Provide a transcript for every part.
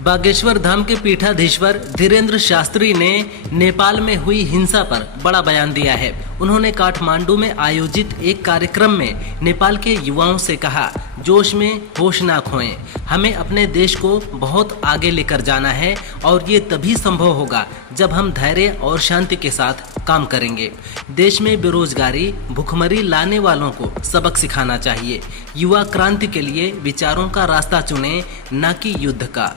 बागेश्वर धाम के पीठाधीश्वर धीरेन्द्र शास्त्री ने नेपाल में हुई हिंसा पर बड़ा बयान दिया है। उन्होंने काठमांडू में आयोजित एक कार्यक्रम में नेपाल के युवाओं से कहा, जोश में होश ना खोएं, हमें अपने देश को बहुत आगे लेकर जाना है और ये तभी संभव होगा जब हम धैर्य और शांति के साथ काम करेंगे। देश में बेरोजगारी, भुखमरी लाने वालों को सबक सिखाना चाहिए। युवा क्रांति के लिए विचारों का रास्ता चुनें, न कि युद्ध का।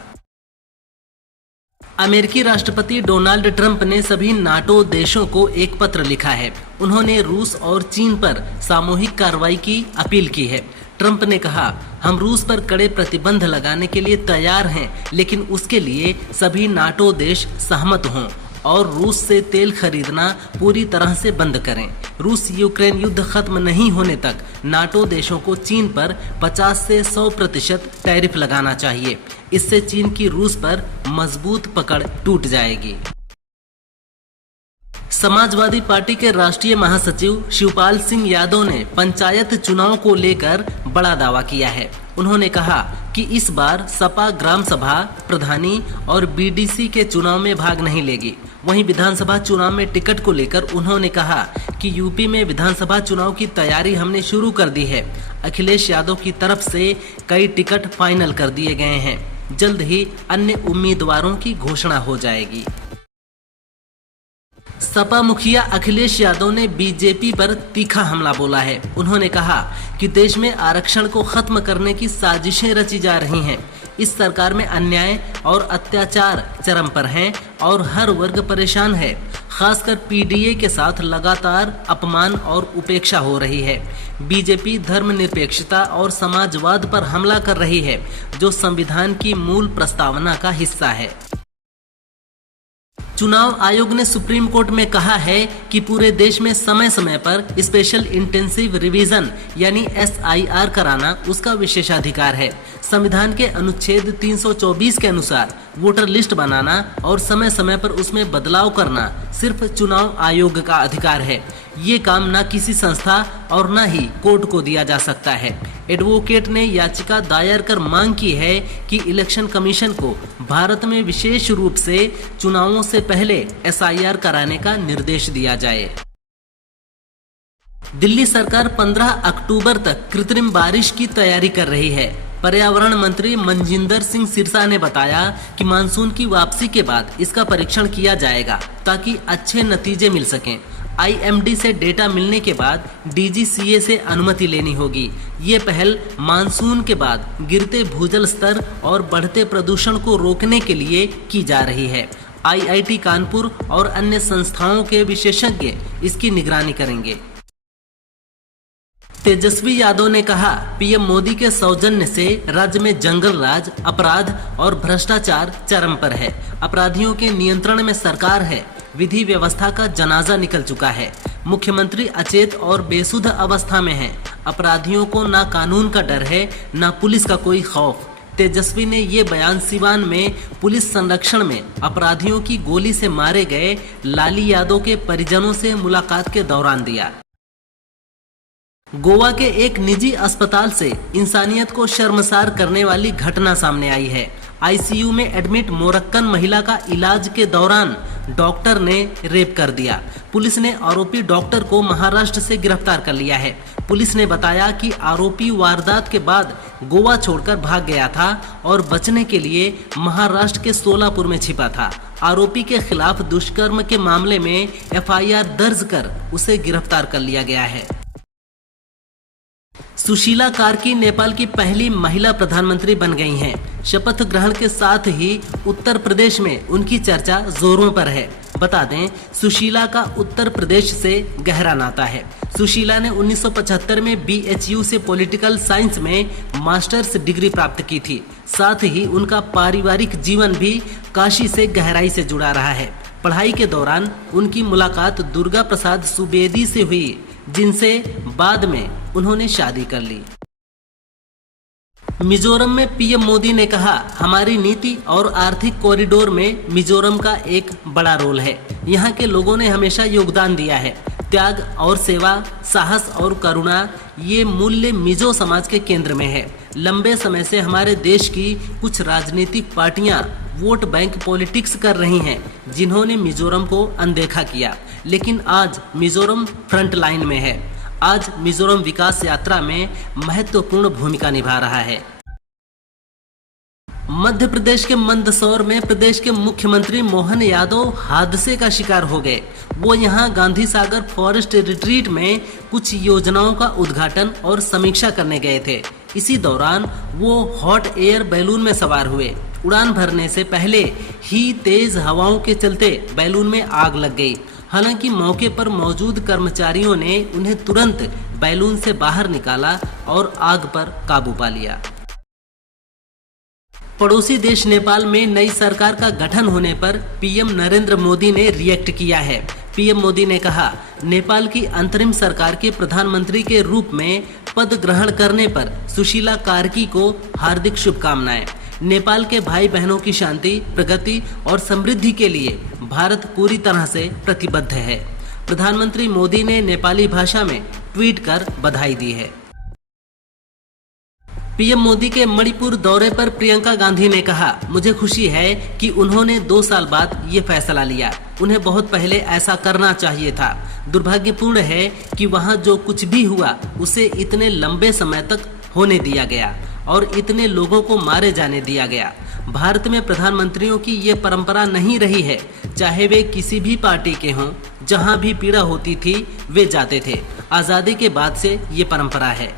अमेरिकी राष्ट्रपति डोनाल्ड ट्रंप ने सभी नाटो देशों को एक पत्र लिखा है। उन्होंने रूस और चीन पर सामूहिक कार्रवाई की अपील की है। ट्रंप ने कहा, हम रूस पर कड़े प्रतिबंध लगाने के लिए तैयार हैं, लेकिन उसके लिए सभी नाटो देश सहमत हों और रूस से तेल खरीदना पूरी तरह से बंद करें। रूस यूक्रेन युद्ध खत्म नहीं होने तक नाटो देशों को चीन पर 50 से 100% टैरिफ लगाना चाहिए। इससे चीन की रूस पर मजबूत पकड़ टूट जाएगी। समाजवादी पार्टी के राष्ट्रीय महासचिव शिवपाल सिंह यादव ने पंचायत चुनाव को लेकर बड़ा दावा किया है। उन्होंने कहा कि इस बार सपा ग्राम सभा प्रधानी और बीडीसी के चुनाव में भाग नहीं लेगी। वहीं विधानसभा चुनाव में टिकट को लेकर उन्होंने कहा कि यूपी में विधानसभा चुनाव की तैयारी हमने शुरू कर दी है। अखिलेश यादव की तरफ से कई टिकट फाइनल कर दिए गए हैं। जल्द ही अन्य उम्मीदवारों की घोषणा हो जाएगी। सपा मुखिया अखिलेश यादव ने बीजेपी पर तीखा हमला बोला है। उन्होंने कहा कि देश में आरक्षण को खत्म करने की साजिशें रची जा रही हैं। इस सरकार में अन्याय और अत्याचार चरम पर हैं और हर वर्ग परेशान है। खासकर पीडीए के साथ लगातार अपमान और उपेक्षा हो रही है। बीजेपी धर्मनिरपेक्षता और समाजवाद पर हमला कर रही है, जो संविधान की मूल प्रस्तावना का हिस्सा है। चुनाव आयोग ने सुप्रीम कोर्ट में कहा है कि पूरे देश में समय समय पर स्पेशल इंटेंसिव रिवीजन यानी SIR कराना उसका विशेषाधिकार है। संविधान के अनुच्छेद 324 के अनुसार वोटर लिस्ट बनाना और समय समय पर उसमें बदलाव करना सिर्फ चुनाव आयोग का अधिकार है। ये काम न किसी संस्था और न ही कोर्ट को दिया जा सकता है। एडवोकेट ने याचिका दायर कर मांग की है कि इलेक्शन कमीशन को भारत में विशेष रूप से चुनावों से पहले SIR कराने का निर्देश दिया जाए। दिल्ली सरकार 15 अक्टूबर तक कृत्रिम बारिश की तैयारी कर रही है। पर्यावरण मंत्री मनजिंदर सिंह सिरसा ने बताया कि मानसून की वापसी के बाद इसका परीक्षण किया जाएगा ताकि अच्छे नतीजे मिल सकें। IMD से डेटा मिलने के बाद DGCA से अनुमति लेनी होगी। ये पहल मानसून के बाद गिरते भूजल स्तर और बढ़ते प्रदूषण को रोकने के लिए की जा रही है। IIT कानपुर और अन्य संस्थाओं के विशेषज्ञ इसकी निगरानी करेंगे। तेजस्वी यादव ने कहा, पीएम मोदी के सौजन्य से राज्य में जंगल राज, अपराध और भ्रष्टाचार चरम पर है। अपराधियों के नियंत्रण में सरकार है। विधि व्यवस्था का जनाजा निकल चुका है। मुख्यमंत्री अचेत और बेसुध अवस्था में हैं। अपराधियों को ना कानून का डर है, ना पुलिस का कोई खौफ। तेजस्वी ने ये बयान सिवान में पुलिस संरक्षण में अपराधियों की गोली से मारे गए लाली यादव के परिजनों से मुलाकात के दौरान दिया। गोवा के एक निजी अस्पताल से इंसानियत को शर्मसार करने वाली घटना सामने आई है। ICU में एडमिट मोरक्कन महिला का इलाज के दौरान डॉक्टर ने रेप कर दिया। पुलिस ने आरोपी डॉक्टर को महाराष्ट्र से गिरफ्तार कर लिया है। पुलिस ने बताया कि आरोपी वारदात के बाद गोवा छोड़कर भाग गया था और बचने के लिए महाराष्ट्र के सोलापुर में छिपा था। आरोपी के खिलाफ दुष्कर्म के मामले में FIR दर्ज कर उसे गिरफ्तार कर लिया गया है। सुशीला कार्की नेपाल की पहली महिला प्रधानमंत्री बन गई हैं। शपथ ग्रहण के साथ ही उत्तर प्रदेश में उनकी चर्चा जोरों पर है। बता दें, सुशीला का उत्तर प्रदेश से गहरा नाता है। सुशीला ने 1975 में BHU से पॉलिटिकल साइंस में मास्टर्स डिग्री प्राप्त की थी। साथ ही उनका पारिवारिक जीवन भी काशी से गहराई से जुड़ा रहा है। पढ़ाई के दौरान उनकी मुलाकात दुर्गा प्रसाद सुवेदी से हुई, जिनसे बाद में उन्होंने शादी कर ली। मिजोरम में पीएम मोदी ने कहा, हमारी नीति और आर्थिक कॉरिडोर में मिजोरम का एक बड़ा रोल है। यहाँ के लोगों ने हमेशा योगदान दिया है। त्याग और सेवा, साहस और करुणा, ये मूल्य मिजो समाज के केंद्र में है। लंबे समय से हमारे देश की कुछ राजनीतिक पार्टियां वोट बैंक पॉलिटिक्स कर रही हैं, जिन्होंने मिजोरम को अनदेखा किया। लेकिन आज मिजोरम फ्रंट लाइन में है। आज मिजोरम विकास यात्रा में महत्वपूर्ण भूमिका निभा रहा है। मध्य प्रदेश के मंदसौर में प्रदेश के मुख्यमंत्री मोहन यादव हादसे का शिकार हो गए। वो यहां गांधी सागर फॉरेस्ट रिट्रीट में कुछ योजनाओं का उद्घाटन और समीक्षा करने गए थे। इसी दौरान वो हॉट एयर बैलून में सवार हुए। उड़ान भरने से पहले ही तेज हवाओं के चलते बैलून में आग लग गई। हालांकि मौके पर मौजूद कर्मचारियों ने उन्हें तुरंत बैलून से बाहर निकाला और आग पर काबू पा लिया। पड़ोसी देश नेपाल में नई सरकार का गठन होने पर पीएम नरेंद्र मोदी ने रिएक्ट किया है। पीएम मोदी ने कहा, नेपाल की अंतरिम सरकार के प्रधानमंत्री के रूप में पद ग्रहण करने पर सुशीला कार्की को हार्दिक शुभकामनाएं। नेपाल के भाई बहनों की शांति, प्रगति और समृद्धि के लिए भारत पूरी तरह से प्रतिबद्ध है। प्रधानमंत्री मोदी ने नेपाली भाषा में ट्वीट कर बधाई दी है। पीएम मोदी के मणिपुर दौरे पर प्रियंका गांधी ने कहा, मुझे खुशी है कि उन्होंने 2 साल बाद ये फैसला लिया। उन्हें बहुत पहले ऐसा करना चाहिए था। दुर्भाग्यपूर्ण है कि वहाँ जो कुछ भी हुआ उसे इतने लंबे समय तक होने दिया गया और इतने लोगों को मारे जाने दिया गया। भारत में प्रधानमंत्रियों की ये परंपरा नहीं रही है। चाहे वे किसी भी पार्टी के हों, जहाँ भी पीड़ा होती थी वे जाते थे। आज़ादी के बाद से ये परंपरा है।